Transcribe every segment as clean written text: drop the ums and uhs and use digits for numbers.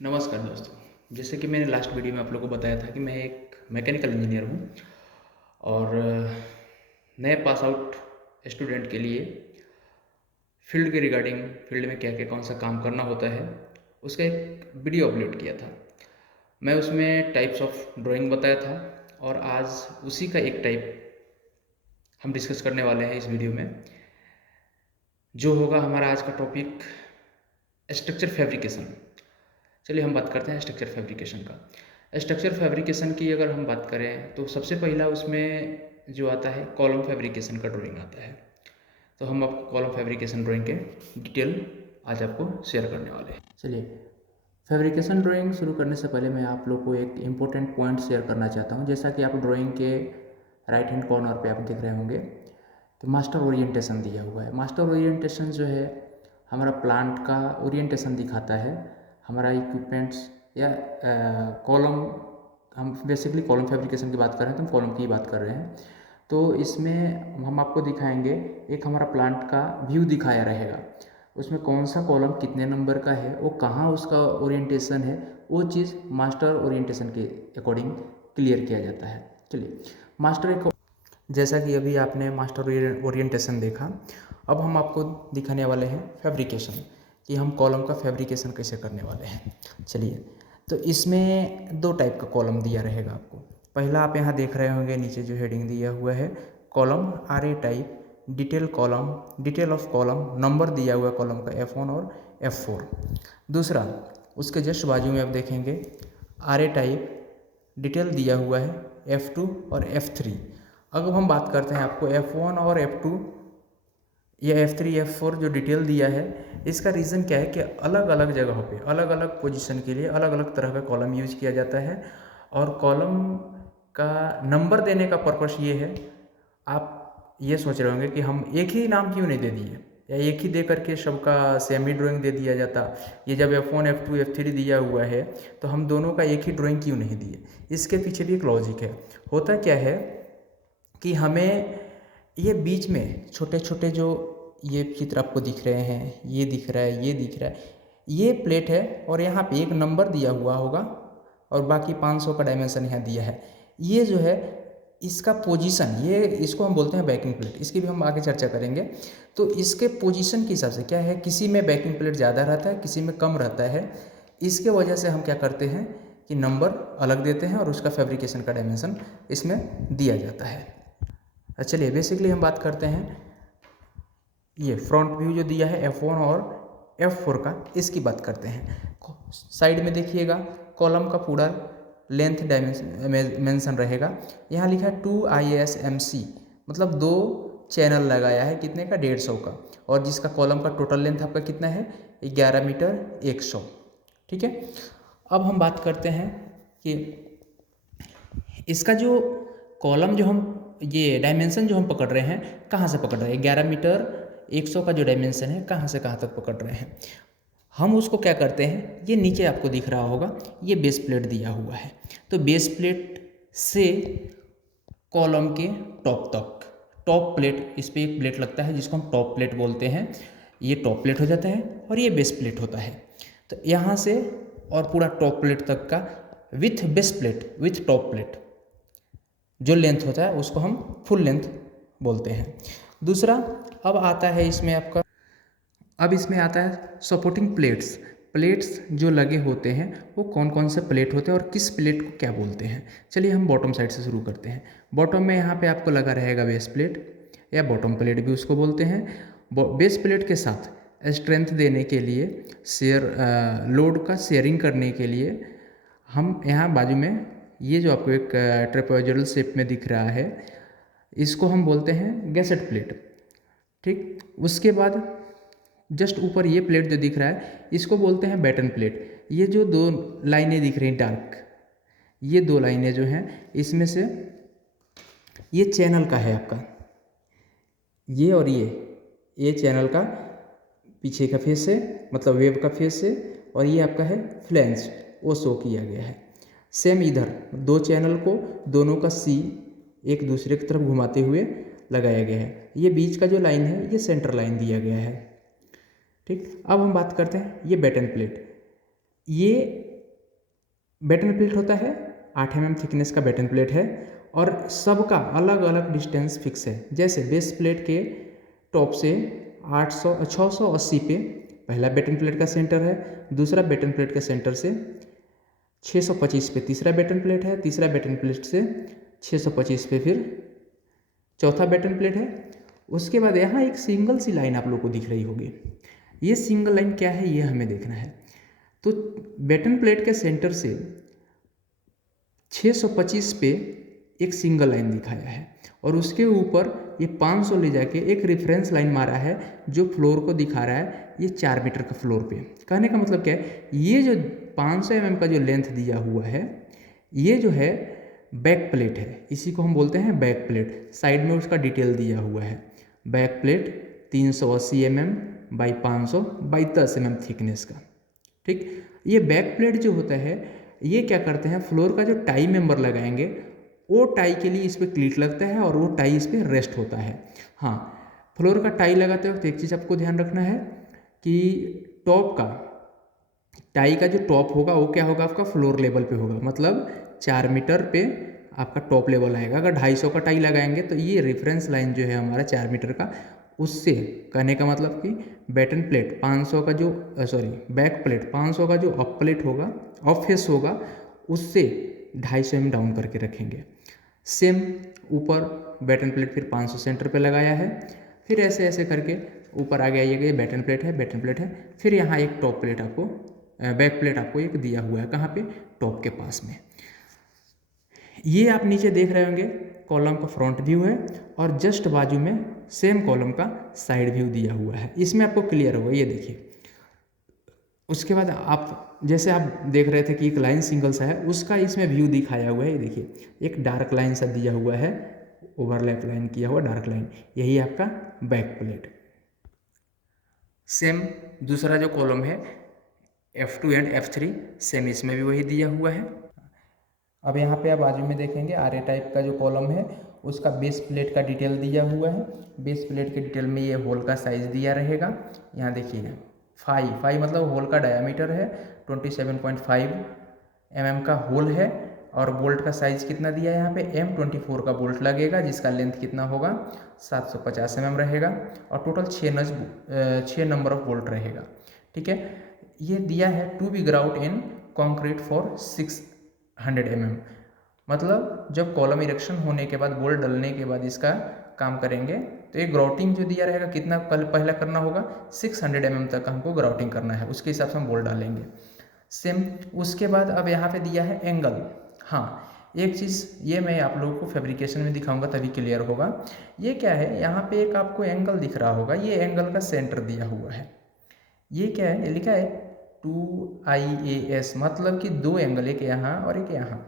नमस्कार दोस्तों। जैसे कि मैंने लास्ट वीडियो में आप लोगों को बताया था कि मैं एक मैकेनिकल इंजीनियर हूँ और नए पास आउट स्टूडेंट के लिए फील्ड के रिगार्डिंग फील्ड में क्या क्या कौन सा काम करना होता है उसका एक वीडियो अपलोड किया था। मैं उसमें टाइप्स ऑफ ड्राइंग बताया था और आज उसी का एक टाइप हम डिस्कस करने वाले हैं इस वीडियो में, जो होगा हमारा आज का टॉपिक स्ट्रक्चर फैब्रिकेशन। चलिए हम बात करते हैं स्ट्रक्चर फैब्रिकेशन का। स्ट्रक्चर फैब्रिकेशन की अगर हम बात करें तो सबसे पहला उसमें जो आता है कॉलम फैब्रिकेशन का ड्राइंग आता है। तो हम अब कॉलम फैब्रिकेशन ड्राइंग के डिटेल आज आपको शेयर करने वाले हैं। चलिए, फैब्रिकेशन ड्राइंग शुरू करने से पहले मैं आप लोग को एक इम्पोर्टेंट पॉइंट शेयर करना चाहता हूँ। जैसा कि आप ड्राइंग के राइट हैंड कॉर्नर पे आप देख रहे होंगे कि मास्टर ओरिएंटेशन दिया हुआ है। मास्टर ओरिएंटेशन जो है हमारा प्लांट का ओरिएंटेशन दिखाता है, हमारा इक्विपमेंट्स या कॉलम, हम बेसिकली कॉलम फैब्रिकेशन की बात कर रहे हैं तो हम कॉलम की ही बात कर रहे हैं। तो इसमें हम आपको दिखाएंगे एक हमारा प्लांट का व्यू दिखाया रहेगा, उसमें कौन सा कॉलम कितने नंबर का है, वो कहाँ उसका ओरिएंटेशन है, वो चीज़ मास्टर ओरिएंटेशन के अकॉर्डिंग क्लियर किया जाता है। चलिए, मास्टर एक जैसा कि अभी आपने मास्टर ओरिएंटेशन देखा, अब हम आपको दिखाने वाले हैं फैब्रिकेशन कि हम कॉलम का फैब्रिकेशन कैसे करने वाले हैं। चलिए, तो इसमें दो टाइप का कॉलम दिया रहेगा आपको। पहला आप यहाँ देख रहे होंगे नीचे जो हेडिंग दिया हुआ है column are a type detail column, detail of column, number दिया हुआ है कॉलम का F1 और F4। दूसरा उसके जस्ट बाजू में आप देखेंगे आर ए टाइप डिटेल दिया हुआ है F2 और F3। अगर हम बात करते हैं आपको F1 और F2 या F3 F4 जो डिटेल दिया है, इसका रीज़न क्या है कि अलग अलग जगहों पे अलग अलग पोजीशन के लिए अलग अलग तरह का कॉलम यूज किया जाता है। और कॉलम का नंबर देने का पर्पस ये है, आप ये सोच रहे होंगे कि हम एक ही नाम क्यों नहीं दे दिए या एक ही दे करके सबका सेम ही ड्राइंग दे दिया जाता। ये जब F1 F2 F3 दिया हुआ है तो हम दोनों का एक ही ड्राइंग क्यों नहीं दिए। इसके पीछे भी एक लॉजिक है। होता क्या है कि हमें ये बीच में छोटे छोटे जो ये चित्र आपको दिख रहे हैं, ये दिख रहा है, ये दिख रहा है, ये प्लेट है और यहाँ पे एक नंबर दिया हुआ होगा और बाकी 500 का डायमेंशन यहाँ दिया है। ये जो है इसका पोजीशन, ये इसको हम बोलते हैं बैकिंग प्लेट। इसकी भी हम आगे चर्चा करेंगे। तो इसके पोजीशन के हिसाब से क्या है, किसी में बैकिंग प्लेट ज़्यादा रहता है, किसी में कम रहता है। इसके वजह से हम क्या करते हैं कि नंबर अलग देते हैं और उसका फैब्रिकेशन का डायमेंशन इसमें दिया जाता है। चलिए, बेसिकली हम बात करते हैं ये फ्रंट व्यू जो दिया है F1 और F4 का, इसकी बात करते हैं। साइड में देखिएगा कॉलम का पूरा लेंथ डायमेंशन मेंशन रहेगा। यहाँ लिखा है 2ISMC, मतलब 2 चैनल लगाया है, कितने का 150 का, और जिसका कॉलम का टोटल लेंथ आपका कितना है 11 मीटर 100। ठीक है, अब हम बात करते हैं कि इसका जो कॉलम जो हम ये डायमेंशन जो हम पकड़ रहे हैं कहाँ से पकड़ रहे हैं, 11 मीटर 100 का जो डायमेंशन है कहाँ से कहाँ तक पकड़ रहे हैं। हम उसको क्या करते हैं, ये नीचे आपको दिख रहा होगा ये बेस प्लेट दिया हुआ है, तो बेस प्लेट से कॉलम के टॉप तक, टॉप प्लेट, इस पर एक प्लेट लगता है जिसको हम टॉप प्लेट बोलते हैं। ये टॉप प्लेट हो जाता है और ये बेस प्लेट होता है। तो यहाँ से और पूरा टॉप प्लेट तक का with base plate with top plate जो लेंथ होता है उसको हम फुल लेंथ बोलते हैं। दूसरा अब आता है इसमें आपका, अब इसमें आता है सपोर्टिंग प्लेट्स। प्लेट्स जो लगे होते हैं वो कौन कौन से प्लेट होते हैं और किस प्लेट को क्या बोलते हैं। चलिए हम बॉटम साइड से शुरू करते हैं। बॉटम में यहाँ पे आपको लगा रहेगा बेस प्लेट या बॉटम प्लेट भी उसको बोलते हैं। बेस प्लेट के साथ स्ट्रेंथ देने के लिए, शेयर लोड का शेयरिंग करने के लिए हम यहाँ बाजू में ये जो आपको एक ट्रेपेजोइडल शेप में दिख रहा है इसको हम बोलते हैं गैसेट प्लेट। ठीक, उसके बाद जस्ट ऊपर ये प्लेट जो दिख रहा है इसको बोलते हैं बैटन प्लेट। ये जो 2 लाइनें दिख रही हैं डार्क, ये 2 लाइनें जो हैं इसमें से ये चैनल का है आपका, ये और ये चैनल का पीछे का फेस है, मतलब वेब का फेस है, और ये आपका है फ्लैंज, वो शो किया गया है। सेम इधर 2 चैनल को दोनों का सी एक दूसरे की तरफ घुमाते हुए लगाया गया है। ये बीच का जो लाइन है ये सेंटर लाइन दिया गया है। ठीक, अब हम बात करते हैं ये बैटन प्लेट। ये बैटन प्लेट होता है 8 mm थिकनेस का बैटन प्लेट है और सबका अलग अलग डिस्टेंस फिक्स है। जैसे बेस प्लेट के टॉप से 680 पे पहला बैटन प्लेट का सेंटर है, दूसरा बैटन प्लेट के सेंटर से 625 पे तीसरा बैटन प्लेट है, तीसरा बैटन प्लेट से 625 पे फिर चौथा बैटन प्लेट है। उसके बाद यहाँ एक सिंगल सी लाइन आप लोग को दिख रही होगी। ये सिंगल लाइन क्या है ये हमें देखना है। तो बैटन प्लेट के सेंटर से 625 पे एक सिंगल लाइन दिखाया है और उसके ऊपर ये 500 ले जाके एक रेफरेंस लाइन मारा है जो फ्लोर को दिखा रहा है ये 4 मीटर का फ्लोर पे। कहने का मतलब क्या है, ये जो 500 mm का जो लेंथ दिया हुआ है ये जो है बैक प्लेट है, इसी को हम बोलते हैं बैक प्लेट। साइड में उसका डिटेल दिया हुआ है, back plate 380 mm by 500 by 10 mm thickness का। ठीक, ये बैक प्लेट जो होता है ये क्या करते हैं, फ्लोर का जो टाई मेंबर लगाएंगे वो टाई के लिए इस पर क्लीट लगता है और वो टाई इस पर रेस्ट होता है। हाँ, फ्लोर का टाई लगाते वक्त एक चीज़ आपको ध्यान रखना है कि टॉप का टाई का जो टॉप होगा वो क्या होगा, आपका फ्लोर लेवल पे होगा। मतलब 4 मीटर पे आपका टॉप लेवल आएगा। अगर 250 का टाई लगाएंगे तो ये रेफरेंस लाइन जो है हमारा 4 मीटर का, उससे कहने का मतलब कि बैटन प्लेट 500 का जो बैक प्लेट 500 का जो अप प्लेट होगा, अप फेस होगा, उससे 250 mm डाउन करके रखेंगे। सेम ऊपर बैटन प्लेट फिर 500 सेंटर पे लगाया है, फिर ऐसे ऐसे करके ऊपर आ गया। ये बैटन प्लेट है, बैटन प्लेट है। फिर यहाँ एक टॉप प्लेट आपको, बैक प्लेट आपको एक दिया हुआ है, कहाँ पे, टॉप के पास में। ये आप नीचे देख रहे होंगे कॉलम का फ्रंट व्यू है और जस्ट बाजू में सेम कॉलम का साइड व्यू दिया हुआ है। इसमें आपको क्लियर होगा, ये देखिए। उसके बाद आप जैसे आप देख रहे थे कि एक लाइन सिंगल सा है, उसका इसमें व्यू दिखाया हुआ है। ये देखिए एक डार्क लाइन सा दिया हुआ है, ओवरलैप लाइन किया हुआ डार्क लाइन, यही आपका बैक प्लेट। सेम दूसरा जो कॉलम है F2 एंड F3, सेम इसमें भी वही दिया हुआ है। अब यहाँ पे आप बाजू में देखेंगे RA टाइप का जो कॉलम है उसका बेस प्लेट का डिटेल दिया हुआ है। बेस प्लेट के डिटेल में ये होल का साइज़ दिया रहेगा। यहाँ देखिए 5 मतलब होल का डायामीटर है, 27.5 mm का होल है और बोल्ट का साइज़ कितना दिया है यहाँ पे, M24 का बोल्ट लगेगा जिसका लेंथ कितना होगा 750 mm रहेगा और टोटल 6 नंबर ऑफ बोल्ट रहेगा। ठीक है, ये दिया है to be grout in concrete for 600 mm। मतलब जब कॉलम इरेक्शन होने के बाद, बोल्ट डलने के बाद इसका काम करेंगे तो ये ग्राउटिंग जो दिया रहेगा कितना पहला करना होगा, 600 mm तक हमको ग्राउटिंग करना है, उसके हिसाब से हम बोल्ट डालेंगे। सेम उसके बाद अब यहाँ पे दिया है एंगल। हाँ, एक चीज़ ये मैं आप लोगों को फैब्रिकेशन में दिखाऊंगा तभी क्लियर होगा। ये क्या है, यहाँ पे एक आपको एंगल दिख रहा होगा, ये एंगल का सेंटर दिया हुआ है। ये क्या है, ये लिखा है 2IAS, मतलब कि 2 एंगल, एक यहाँ और एक यहाँ,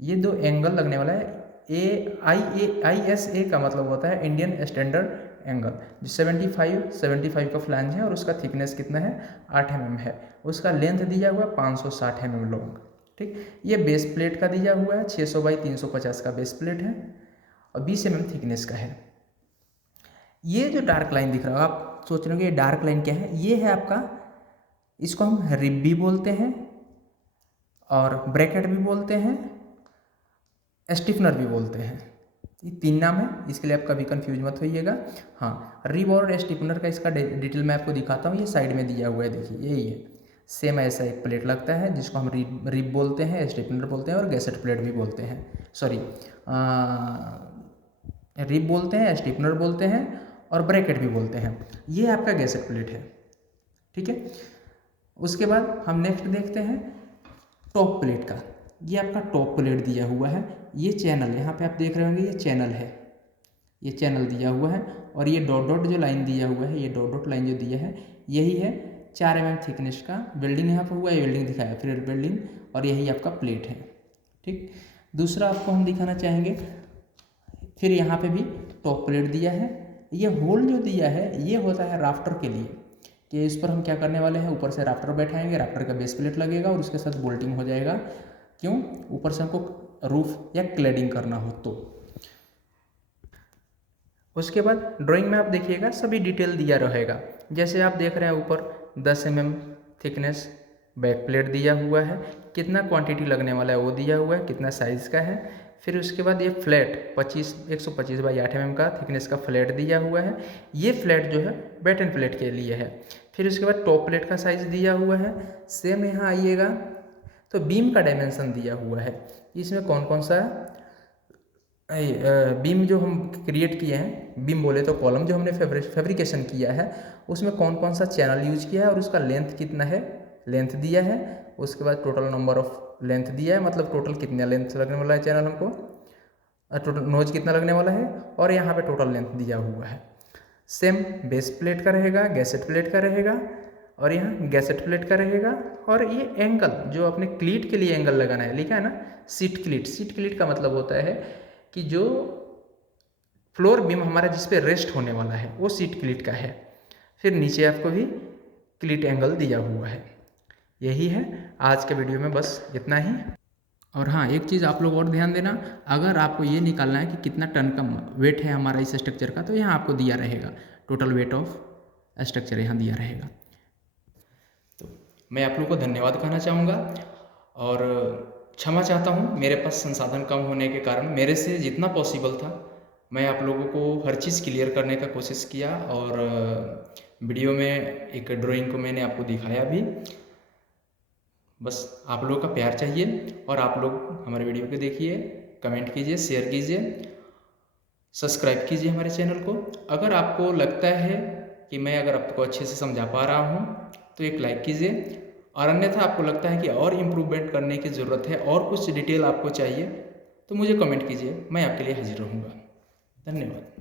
ये 2 एंगल लगने वाला है। ISA का मतलब होता है इंडियन स्टैंडर्ड एंगल, जो 75 का फ्लैंज है और उसका थिकनेस कितना है 8 mm है। उसका लेंथ दिया हुआ है 560 mm लॉन्ग। ठीक, ये बेस प्लेट का दिया हुआ है 600 बाई 350 का बेस प्लेट है और 20 mm थिकनेस का है। ये जो डार्क लाइन दिख रहा है, आप सोच रहे होंगे ये डार्क लाइन क्या है, ये है आपका, इसको हम रिब भी बोलते हैं और ब्रैकेट भी बोलते हैं, स्टिफनर भी बोलते हैं। ये 3 नाम है, इसके लिए आप कभी कंफ्यूज मत होइएगा। हाँ, रिब और स्टिफनर का इसका डिटेल मैं आपको दिखाता हूँ। ये साइड में दिया हुआ है, देखिए यही है। सेम ऐसा एक प्लेट लगता है जिसको हम रिब बोलते हैं, स्टिफनर बोलते हैं और गैसेट प्लेट भी बोलते हैं। रिब बोलते हैं, स्टिफनर बोलते हैं और ब्रैकेट भी बोलते हैं। ये आपका गैसेट प्लेट है। ठीक है, उसके बाद हम नेक्स्ट देखते हैं टॉप प्लेट का। ये आपका टॉप प्लेट दिया हुआ है, ये चैनल यहाँ पे आप देख रहे होंगे, ये चैनल है, ये चैनल दिया हुआ है और ये डॉट डॉट जो लाइन दिया हुआ है, ये डॉट डॉट लाइन जो दिया है यही है 4 mm थिकनेस का। वेल्डिंग यहाँ पर हुआ है, वेल्डिंग दिखाया, फिर वेल्डिंग, और यही आपका प्लेट है। ठीक, दूसरा आपको हम दिखाना चाहेंगे, फिर यहाँ पे भी टॉप प्लेट दिया है। ये होल जो दिया है ये होता है राफ्टर के लिए, कि इस पर हम क्या करने वाले हैं, ऊपर से राफ्टर बैठाएंगे, राफ्टर का बेस प्लेट लगेगा और उसके साथ बोल्टिंग हो जाएगा। क्यों, ऊपर से हमको रूफ या क्लैडिंग करना हो तो। उसके बाद ड्राइंग में आप देखिएगा सभी डिटेल दिया रहेगा। जैसे आप देख रहे हैं ऊपर 10 mm थिकनेस बैक प्लेट दिया हुआ है, कितना क्वांटिटी लगने वाला है वो दिया हुआ है, कितना साइज़ का है। फिर उसके बाद ये फ्लैट 125/8 mm का थिकनेस का फ्लैट दिया हुआ है। ये फ्लैट जो है बैटन प्लेट के लिए है। फिर उसके बाद टॉप प्लेट का साइज़ दिया हुआ है। सेम यहाँ आइएगा तो बीम का डायमेंशन दिया हुआ है। इसमें कौन कौन सा बीम जो हम क्रिएट किए हैं, बीम बोले तो कॉलम जो हमने फैब्रिकेशन किया है, उसमें कौन कौन सा चैनल यूज किया है और उसका लेंथ कितना है, लेंथ दिया है। उसके बाद टोटल नंबर ऑफ लेंथ दिया है, मतलब टोटल कितना लेंथ लगने वाला है चैनल हमको, टोटल नोज कितना लगने वाला है, और यहाँ पे टोटल लेंथ दिया हुआ है। सेम बेस प्लेट का रहेगा, गैसेट प्लेट का रहेगा, और यहाँ गैसेट प्लेट का रहेगा। और ये एंगल जो अपने क्लीट के लिए एंगल लगाना है, लिखा है ना सीट क्लीट। सीट क्लीट का मतलब होता है कि जो फ्लोर बीम हमारा जिस पे रेस्ट होने वाला है वो सीट क्लीट का है। फिर नीचे आपको भी क्लीट एंगल दिया हुआ है। यही है आज के वीडियो में, बस इतना ही। और हाँ, एक चीज़ आप लोग और ध्यान देना, अगर आपको ये निकालना है कि कितना टन का वेट है हमारा इस स्ट्रक्चर का, तो यहाँ आपको दिया रहेगा टोटल वेट ऑफ स्ट्रक्चर, यहाँ दिया रहेगा। तो मैं आप लोगों को धन्यवाद कहना चाहूँगा और क्षमा चाहता हूँ, मेरे पास संसाधन कम होने के कारण मेरे से जितना पॉसिबल था मैं आप लोगों को हर चीज़ क्लियर करने का कोशिश किया। और वीडियो में एक ड्राइंग को मैंने आपको दिखाया भी। बस आप लोगों का प्यार चाहिए और आप लोग हमारे वीडियो को देखिए, कमेंट कीजिए, शेयर कीजिए, सब्सक्राइब कीजिए हमारे चैनल को। अगर आपको लगता है कि मैं अगर आपको अच्छे से समझा पा रहा हूँ तो एक लाइक कीजिए, और अन्यथा आपको लगता है कि और इम्प्रूवमेंट करने की ज़रूरत है और कुछ डिटेल आपको चाहिए तो मुझे कमेंट कीजिए, मैं आपके लिए हाजिर रहूँगा। धन्यवाद।